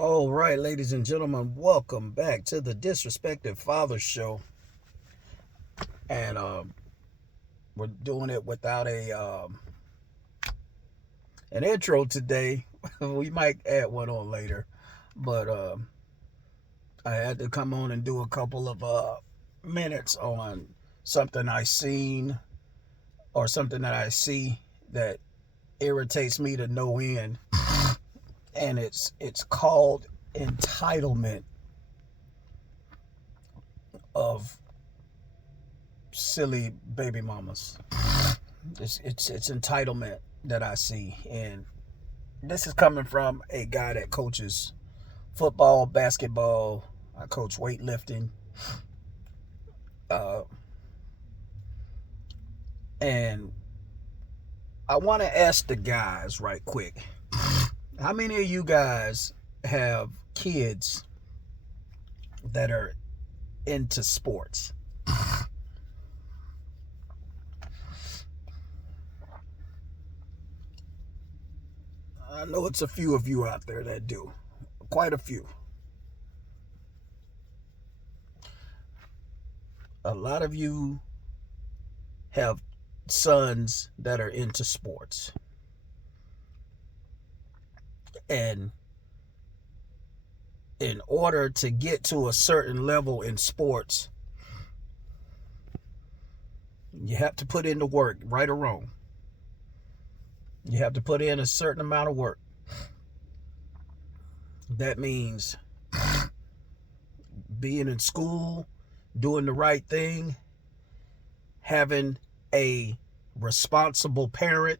All right, ladies and gentlemen, welcome back to the Disrespected Father Show. And we're doing it without an intro today. We might add one on later, but I had to come on and do a couple of minutes on something I seen or something that I see that irritates me to no end, and it's called entitlement of silly baby mamas. It's entitlement that I see, and this is coming from a guy that coaches football, basketball. I coach weightlifting, uh, and I want to ask the guys right quick: how many of you guys have kids that are into sports? I know it's a few of you out there that do. Quite a few. A lot of you have sons that are into sports. And in order to get to a certain level in sports, you have to put in the work, right or wrong. You have to put in a certain amount of work. That means being in school, doing the right thing, having a responsible parent.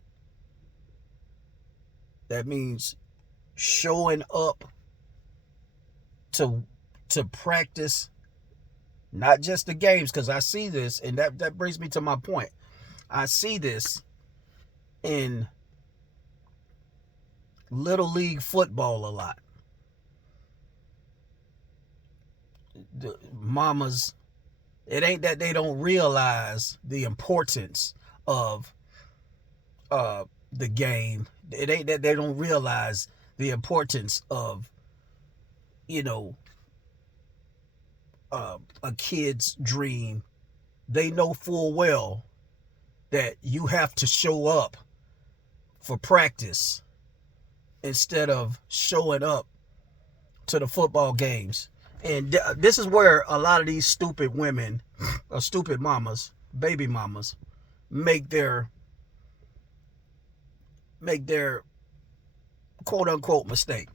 That means showing up to practice, not just the games, because I see this, and that brings me to my point. I see this in little league football a lot. The mamas, it ain't that they don't realize the importance of the game. It ain't that they don't realize the importance of, a kid's dream. They know full well that you have to show up for practice instead of showing up to the football games. And this is where a lot of these stupid women, or stupid mamas, baby mamas, make their quote unquote mistake.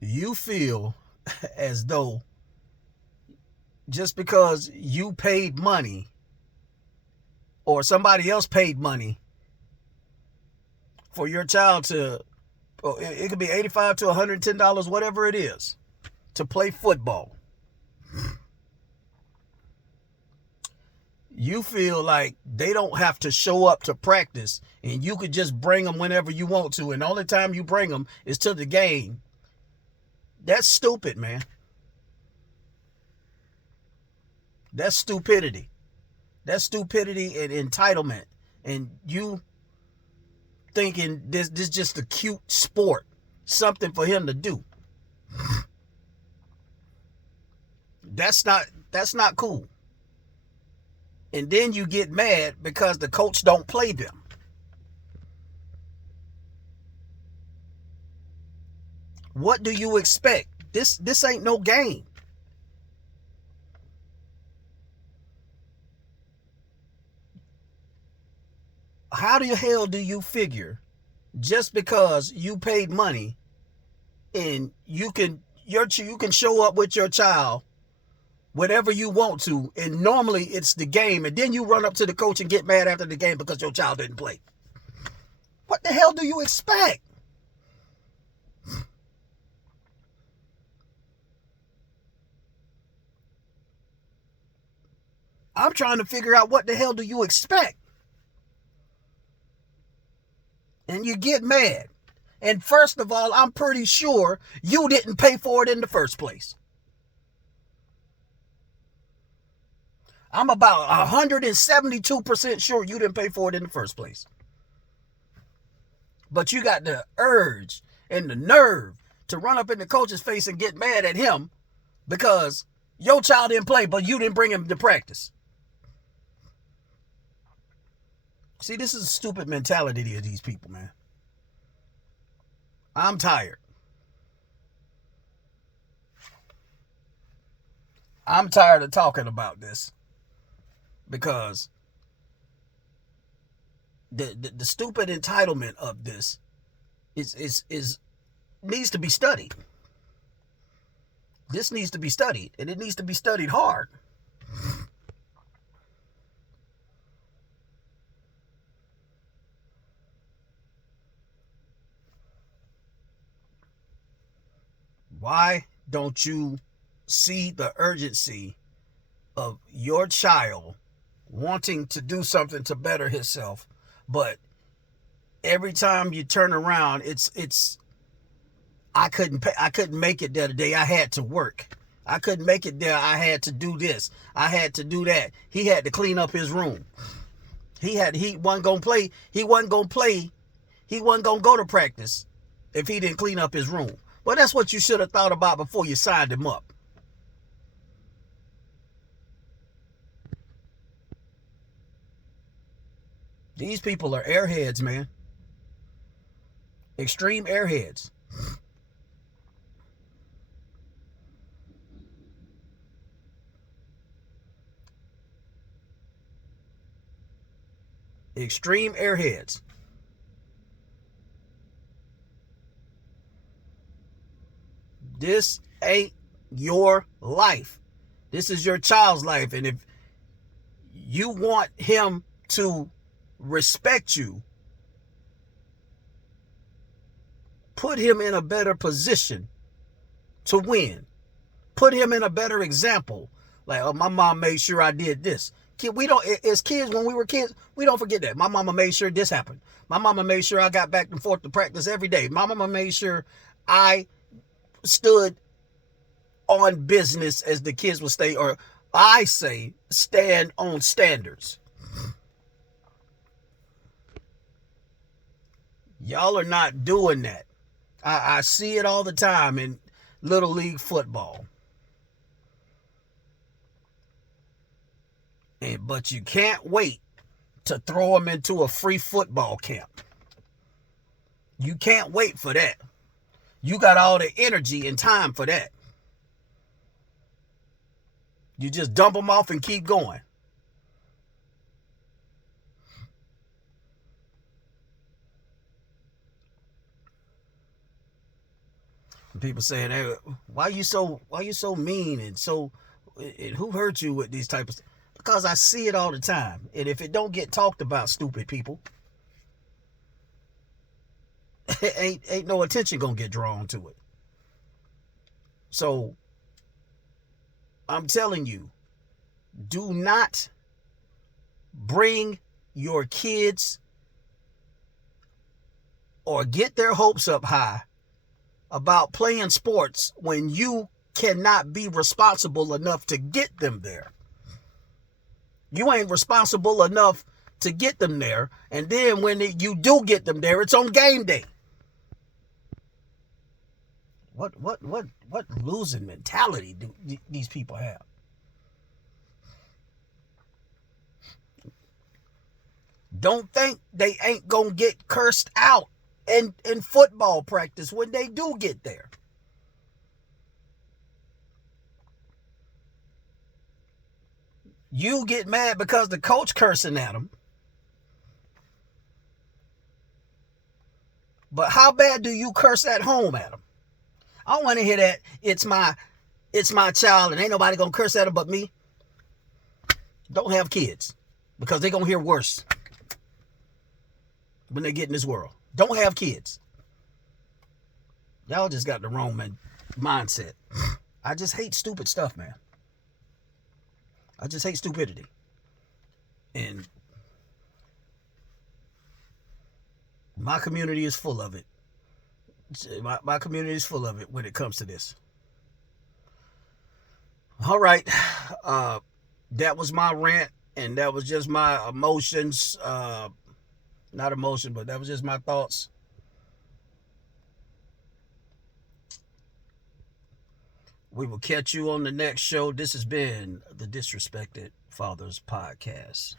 You feel as though just because you paid money or somebody else paid money for your child to, it could be $85 to $110, whatever it is, to play football. You feel like they don't have to show up to practice and you could just bring them whenever you want to, and the only time you bring them is to the game. That's stupid, man. That's stupidity. That's stupidity and entitlement. And you thinking this just a cute sport, something for him to do. That's not cool. And then you get mad because the coach don't play them. What do you expect? This ain't no game. How the hell do you figure just because you paid money and you can show up with your child whenever you want to, and normally it's the game, and then you run up to the coach and get mad after the game because your child didn't play? What the hell do you expect? I'm trying to figure out what the hell do you expect? And you get mad. And first of all, I'm pretty sure you didn't pay for it in the first place. I'm about 172% sure you didn't pay for it in the first place. But you got the urge and the nerve to run up in the coach's face and get mad at him because your child didn't play, but you didn't bring him to practice. See, this is a stupid mentality of these people, man. I'm tired. I'm tired of talking about this because the stupid entitlement of this is needs to be studied. This needs to be studied, and it needs to be studied hard. Why don't you see the urgency of your child wanting to do something to better himself, but every time you turn around, it's I couldn't make it there today. I had to work. I couldn't make it there. I had to do this. I had to do that. He had to clean up his room. He wasn't gonna play. He wasn't gonna play. He wasn't gonna go to practice if he didn't clean up his room. Well, that's what you should have thought about before you signed him up. These people are airheads, man. Extreme airheads. Extreme airheads. This ain't your life. This is your child's life. And if you want him to respect you, put him in a better position to win. Put him in a better example. Like, oh, my mom made sure I did this. We don't, as kids, when we were kids, we don't forget that. My mama made sure this happened. My mama made sure I got back and forth to practice every day. My mama made sure I stood on business, as the kids would say, or I say, stand on standards. Y'all are not doing that. I see it all the time in Little League football. But you can't wait to throw them into a free football camp. You can't wait for that. You got all the energy and time for that. You just dump them off and keep going. People saying, hey, why you so mean and so, and who hurt you with these types of, because I see it all the time. And if it don't get talked about, stupid people, ain't no attention gonna get drawn to it. So I'm telling you, do not bring your kids or get their hopes up high about playing sports when you cannot be responsible enough to get them there. You ain't responsible enough to get them there, and then when you do get them there, it's on game day. What losing mentality do these people have? Don't think they ain't gonna get cursed out in football practice when they do get there. You get mad because the coach cursing at them. But how bad do you curse at home at them? I don't want to hear that it's my child and ain't nobody gonna curse at them but me. Don't have kids, because they're gonna hear worse when they get in this world. Don't have kids. Y'all just got the wrong mindset. I just hate stupid stuff, man. I just hate stupidity. And my community is full of it. My community is full of it when it comes to this. All right. That was my rant, and that was just my emotions. Not emotion, but that was just my thoughts. We will catch you on the next show. This has been the Disrespected Fathers Podcast.